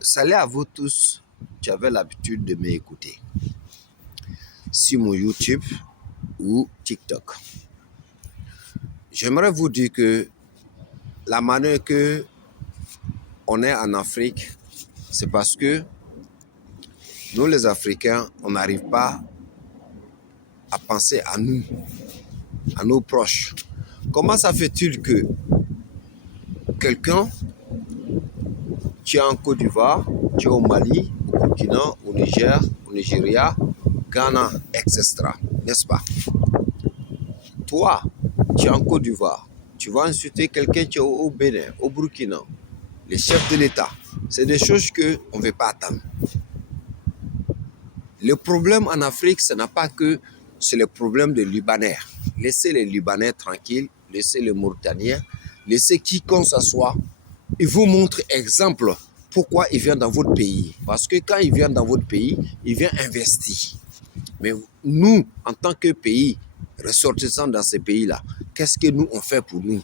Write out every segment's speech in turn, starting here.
Salut à vous tous qui avez l'habitude de m'écouter sur mon YouTube ou TikTok. J'aimerais vous dire que la manière que on est en Afrique, c'est parce que nous les Africains, on n'arrive pas à penser à nous, à nos proches. Comment ça fait-il que quelqu'un qui est en Côte d'Ivoire, qui est au Mali, au Burkina, au Niger, au Nigeria, Ghana, etc., n'est-ce pas? Toi, tu es en Côte d'Ivoire, tu vas insulter quelqu'un qui est au Bénin, au Burkina, les chefs de l'État. C'est des choses qu'on ne veut pas attendre. Le problème en Afrique, ce n'est pas que c'est le problème des Libanais. Laissez les Libanais tranquilles, laissez les Mauritaniens, laissez quiconque s'asseoir. Il vous montre exemple pourquoi il vient dans votre pays. Parce que quand il vient dans votre pays, il vient investir. Mais nous, en tant que pays, ressortissants dans ces pays-là, qu'est-ce que nous on fait pour nous?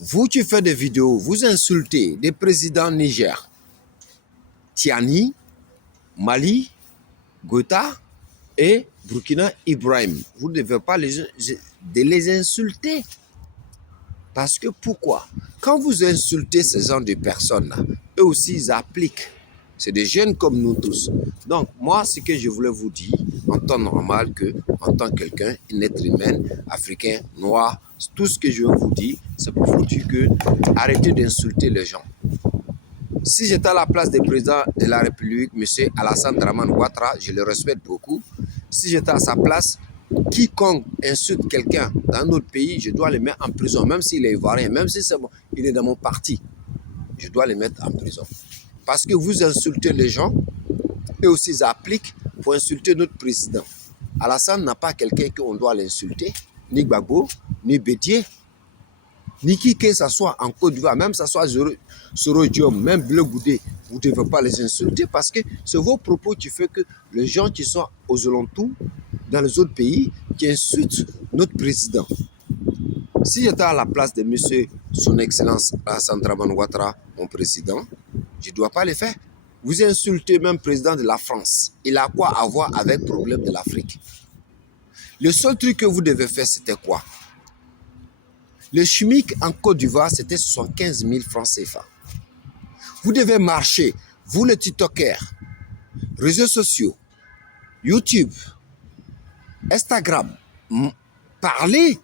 Vous qui faites des vidéos, vous insultez des présidents Niger, Tiani, Mali, Gota et Burkina Ibrahim. Vous ne devez pas les insulter. Parce que pourquoi? Quand vous insultez ces gens de personnes-là, eux aussi ils appliquent. C'est des jeunes comme nous tous. Donc moi, ce que je voulais vous dire, en temps normal, que en tant que quelqu'un, un être humain, africain, noir, tout ce que je veux vous dire, c'est pour vous dire que arrêtez d'insulter les gens. Si j'étais à la place du président de la République, M. Alassane Dramane Ouattara, je le respecte beaucoup. Si j'étais à sa place, quiconque insulte quelqu'un dans notre pays, je dois le mettre en prison, même s'il est ivoirien, même si il est dans mon parti, je dois le mettre en prison. Parce que vous insultez les gens, et aussi ils appliquent pour insulter notre président. Alassane n'a pas quelqu'un qu'on doit l'insulter, ni Gbagbo, ni Bédié, ni qui que ce soit en Côte d'Ivoire, même que ce soit Soro Diom, même Bleu Goudé, vous ne devez pas les insulter parce que c'est vos propos qui font que les gens qui sont aux alentours, dans les autres pays, qui insultent notre président. Si j'étais à la place de monsieur, son excellence Alassane Dramane Ouattara, mon président, je ne dois pas le faire. Vous insultez même le président de la France. Il a quoi à voir avec le problème de l'Afrique? Le seul truc que vous devez faire, c'était quoi? Le SMIC en Côte d'Ivoire, c'était 75 000 francs CFA. Vous devez marcher, vous les TikTokers, réseaux sociaux, YouTube, Instagram, parler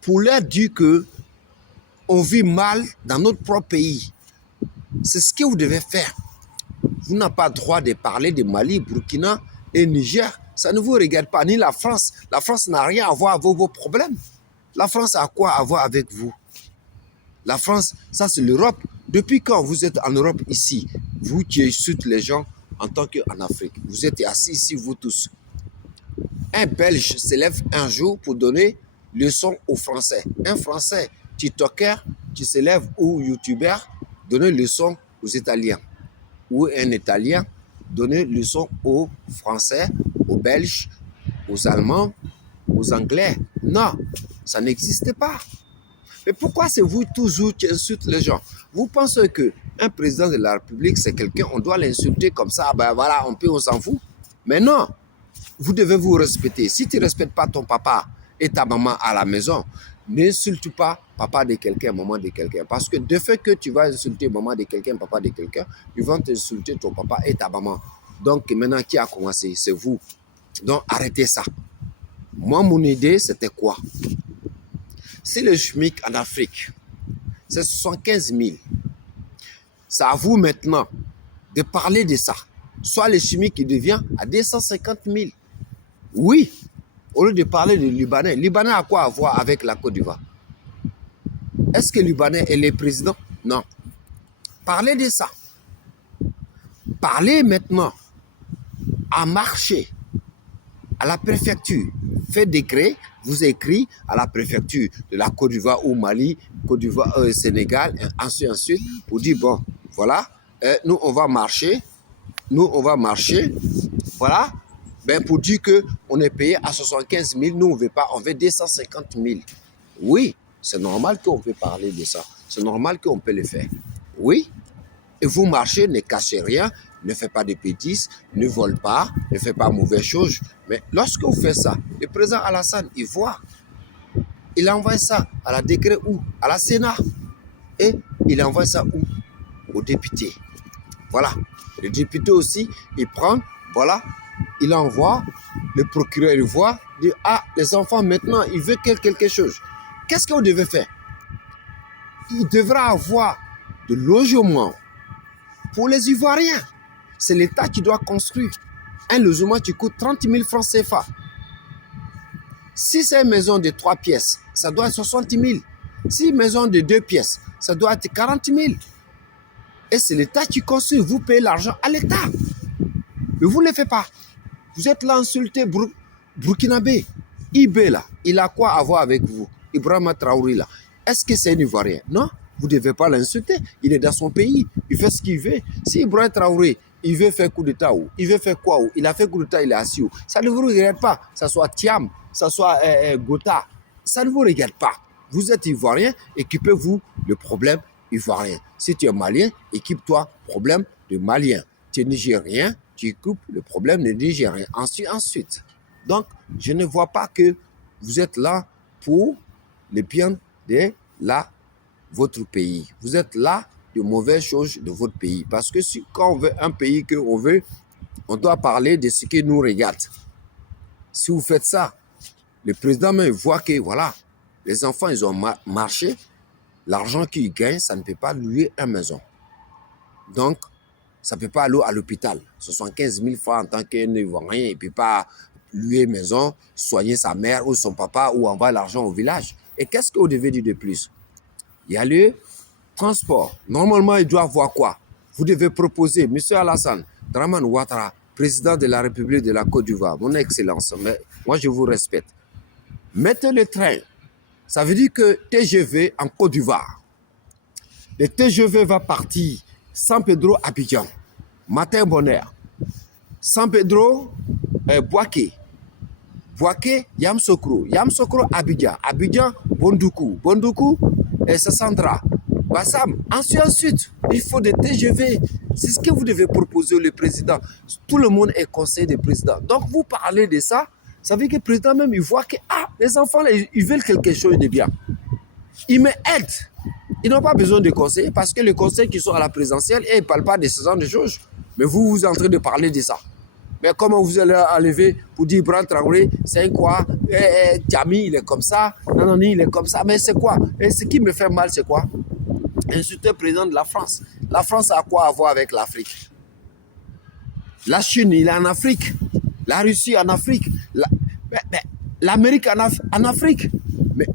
pour leur dire qu'on vit mal dans notre propre pays. C'est ce que vous devez faire. Vous n'avez pas le droit de parler de Mali, Burkina et Niger. Ça ne vous regarde pas, ni la France. La France n'a rien à voir avec vos problèmes. La France a quoi à voir avec vous? La France, ça c'est l'Europe. Depuis quand vous êtes en Europe ici, vous qui insultez les gens en tant qu'en Afrique, vous êtes assis ici, vous tous. Un Belge se lève un jour pour donner leçon aux Français. Un Français, TikToker, qui se lève ou YouTuber, donner leçon aux Italiens. Ou un Italien, donner leçon aux Français, aux Belges, aux Allemands, aux Anglais. Non, ça n'existe pas. Mais pourquoi c'est vous toujours qui insultez les gens? Vous pensez qu'un président de la République, c'est quelqu'un, on doit l'insulter comme ça, ben voilà, on s'en fout. Mais non, vous devez vous respecter. Si tu ne respectes pas ton papa et ta maman à la maison, n'insulte pas papa de quelqu'un, maman de quelqu'un. Parce que de fait que tu vas insulter maman de quelqu'un, papa de quelqu'un, ils vont t'insulter ton papa et ta maman. Donc maintenant, qui a commencé? C'est vous. Donc arrêtez ça. Moi, mon idée, c'était quoi? Si le SMIC en Afrique, c'est 75 000, c'est à vous maintenant de parler de ça. Soit le SMIC qui devient à 250 000. Oui, au lieu de parler de Libanais. Libanais a quoi à voir avec la Côte d'Ivoire? Est-ce que Libanais est le président? Non. Parlez de ça. Parlez maintenant à marcher à la préfecture. Faites décret, vous écrivez à la préfecture de la Côte d'Ivoire ou Mali, Côte d'Ivoire, Sénégal, ensuite, pour dire, bon, voilà, nous on va marcher, voilà, ben pour dire qu'on est payé à 75 000, nous on ne veut pas, on veut 250 000. Oui, c'est normal qu'on peut parler de ça, c'est normal qu'on peut le faire. Oui. Et vous marchez, ne cachez rien, ne faites pas de bêtises, ne volez pas, ne faites pas mauvaise chose. Mais lorsque vous faites ça, le président Alassane, il voit. Il envoie ça à la décret où? À la Sénat. Et il envoie ça où? Aux députés. Voilà. Le député aussi, il prend, voilà, il envoie, le procureur, il voit, dit, ah, les enfants, maintenant, ils veulent quelque chose. Qu'est-ce qu'on devait faire? Il devra avoir de logement pour les Ivoiriens. C'est l'État qui doit construire. Un logement qui coûte 30 000 francs CFA. Si c'est une maison de 3 pièces, ça doit être 60 000. Si une maison de 2 pièces, ça doit être 40 000. Et c'est l'État qui construit. Vous payez l'argent à l'État. Mais vous ne le faites pas. Vous êtes là insulté Burkinabé. Ibé là, il a quoi à voir avec vous? Ibrahima Traoré là. Est-ce que c'est un Ivoirien? Non, vous ne devez pas l'insulter. Il est dans son pays. Il fait ce qu'il veut. Si Ibrahima Traoré, il veut faire coup d'État où? Il veut faire quoi où? Il a fait coup d'État, il est assis où? Ça ne vous regarde pas. Ça soit Thiam, ça soit Gota. Ça ne vous regarde pas. Vous êtes Ivoirien, équipez-vous le problème ivoirien. Si tu es Malien, équipe-toi problème de Malien. Tu es Nigérien, tu équipes le problème de Nigérien. Ensuite. Donc, je ne vois pas que vous êtes là pour le bien de votre pays. Vous êtes là de mauvaises choses de votre pays. Parce que quand on veut un pays qu'on veut, on doit parler de ce qui nous regarde. Si vous faites ça, le président même voit que, voilà, les enfants, ils ont marché. L'argent qu'ils gagnent, ça ne peut pas louer une maison. Donc, ça ne peut pas aller à l'hôpital. 75 000 francs en tant qu'Ivoirien, il ne peut pas louer une maison, soigner sa mère ou son papa ou envoyer l'argent au village. Et qu'est-ce que vous devez dire de plus? Il y a le transport. Normalement, il doit avoir quoi? Vous devez proposer, M. Alassane Dramane Ouattara, président de la République de la Côte d'Ivoire, mon excellence, mais moi je vous respecte. Mettez le train. Ça veut dire que TGV en Côte d'Ivoire. Le TGV va partir San Pedro Abidjan, matin bonheur. San Pedro Boaké. Boaké Yamoussoukro. Yamoussoukro Abidjan. Abidjan Bondoukou. Bondoukou Sassandra. Bassam. Ensuite, il faut des TGV. C'est ce que vous devez proposer au président. Tout le monde est conseiller du président. Donc vous parlez de ça. Ça veut dire que le président même, il voit que les enfants, là, ils veulent quelque chose de bien. Ils m'aident. Ils n'ont pas besoin de conseils parce que les conseils qui sont à la présidentielle, ils ne parlent pas de ce genre de choses. Mais vous êtes en train de parler de ça. Mais comment vous allez enlever pour dire Ibrahima Traoré, c'est quoi? Djami, il est comme ça. Nanani, il est comme ça. Mais c'est quoi? Et ce qui me fait mal, c'est quoi? Insulter le président de la France. La France a quoi à voir avec l'Afrique? La Chine, il est en Afrique. La Russie en Afrique. L'Amérique en Afrique. Mais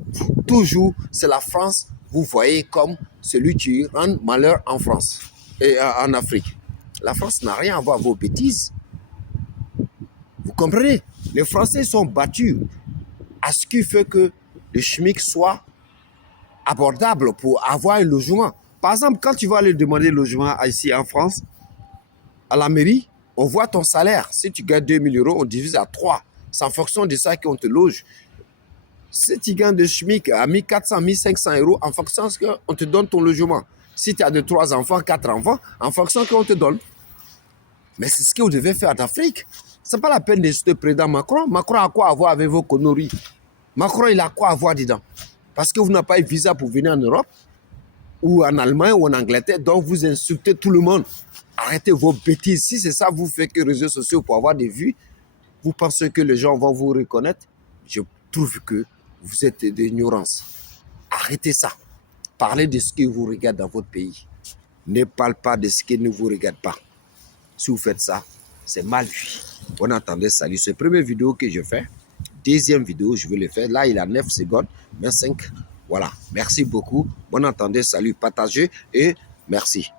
toujours, c'est la France, vous voyez, comme celui qui rend malheur en France et en Afrique. La France n'a rien à voir avec vos bêtises. Vous comprenez? Les Français sont battus à ce qui fait que le SMIC soit abordable pour avoir un logement. Par exemple, quand tu vas aller demander logement ici en France, à la mairie, on voit ton salaire. Si tu gagnes 2 000 €, on divise à 3. C'est en fonction de ça qu'on te loge. Si tu gagnes de SMIC à 1 400, 1 500 €, en fonction de ce qu'on te donne ton logement. Si tu as de 3 enfants, 4 enfants, en fonction de ce qu'on te donne. Mais c'est ce que vous devez faire en Afrique. Ce n'est pas la peine d'insulter le président Macron. Macron a quoi à voir avec vos conneries? Macron, il a quoi à voir dedans? Parce que vous n'avez pas eu visa pour venir en Europe, ou en Allemagne, ou en Angleterre, donc vous insultez tout le monde. Arrêtez vos bêtises. Si c'est ça, vous faites que les réseaux sociaux pour avoir des vues, vous pensez que les gens vont vous reconnaître? Je trouve que vous êtes d'ignorance. Arrêtez ça. Parlez de ce qui vous regarde dans votre pays. Ne parlez pas de ce qui ne vous regarde pas. Si vous faites ça, c'est mal vu. On entendait, salut. C'est la première vidéo que je fais. Deuxième vidéo, je vais le faire. Là, il a 9 secondes, 25. Voilà. Merci beaucoup. Bon entendez, salut. Partagez et merci.